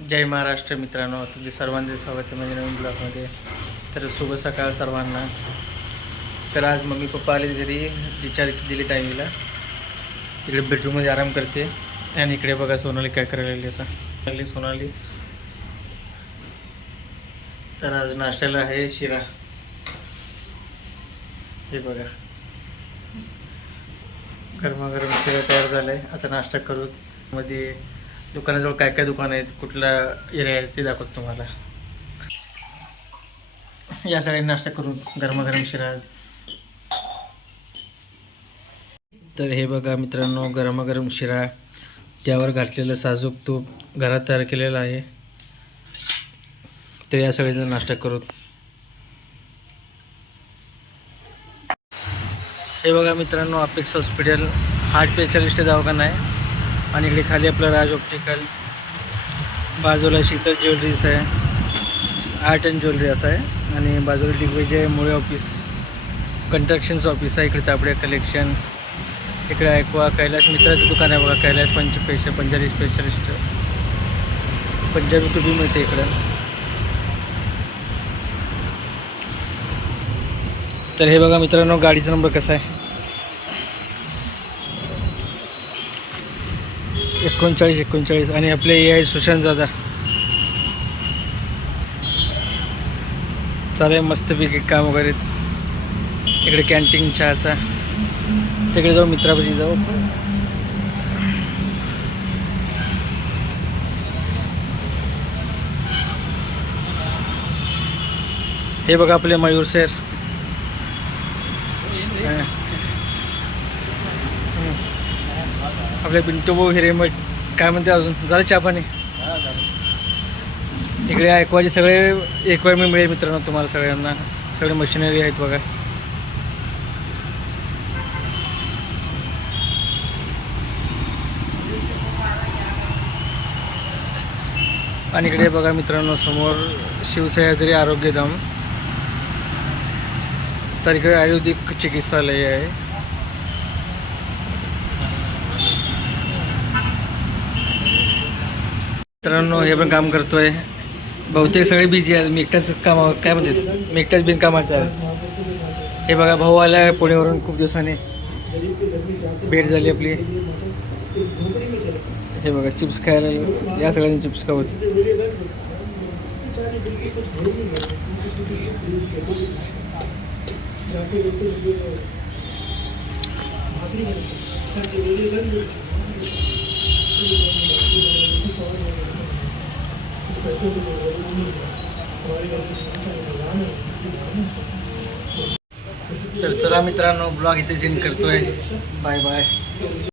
जय महाराष्ट्र मित्रांनो तुझे सर्वांचे स्वागत आहे माझ्या नवीन ब्लॉगमध्ये. तर शुभ सकाळ सर्वांना. तर आज मम्मी पप्पा आले घरी रिचार्ज दिली ताईला. इकडे बेडरूममध्ये आराम करते. आणि इकडे बघा सोनाली काय करायला आता. लागली सोनाली. तर आज नाश्त्याला आहे शिरा. हे बघा. गरमागरम शिरा तयार झाला आहे आता नाश्ता करू. मध्ये दुकानाजवळ काय काय दुकान आहेत कुठला एरिया आहे ते दाखवतो तुम्हाला. या सगळ्या नाश्ता करून गरमागरम शिरा तर हे बघा मित्रांनो गरमागरम शिरा. त्यावर घातलेलं साजूक तूप घरात तयार केलेलं आहे. तर या सगळ्याचा नाश्ता करू हे बघा मित्रांनो अपेक्स हॉस्पिटल हार्ट स्पेशालिस्ट दवाखाना आहे. आणि इकडे खाली आपलं राज ऑप्टिकल बाजूला शीतल ज्वेलरीज आहे. आर्ट अँड ज्वेलरी असं आहे. आणि बाजूला दिग्विजय मुळे ऑफिस कन्स्ट्रक्शन्स ऑफिस आहे. इकडे तापडे कलेक्शन इकडे ऐकवा कैलाश मित्राचं दुकान आहे बघा. कैलाश पंच स्पेशल पंजाबी स्पेशलिस्ट पंजाबी टुबी मिळते इकडं? तर हे बघा मित्रांनो गाडीचा नंबर कसा आहे? एकोणचाळीस एकोणचाळीस. आणि आपले ए आहे सुशांत दादा. चालेल मस्तपैकी काम वगैरे. इकडे कॅन्टीन चहाचा. तिकडे जाऊ मित्रापाशी जाऊ. हे बघा आपले मयूर सर आपले बिंटू भाऊ हिरेमठ काय म्हणते अजून? झालं चहा पाणी? इकडे ऐकवायचे सगळे एक मी मिळेल मित्रांनो तुम्हाला सगळ्यांना. सगळे मशिनरी आहेत बघा. आणि इकडे बघा मित्रांनो समोर शिवसह्याद्री आरोग्यधाम तर इकडे आयुर्वेदिक चिकित्सालय आहे. मित्रांनो हे पण काम करतोय. बहुतेक सगळे बिझी आहेत. मी एकटाच काम काय म्हणते मी एकटाच बिनकामाचा आहे. हे बघा भाऊ आला आहे पुण्यावरून खूप दिवसाने. भेट झाली आपली. हे बघा चिप्स खायला या सगळ्यांनी चिप्स खावत तर चला मित्रांनो ब्लॉग इथे सेंड करतोय. Bye bye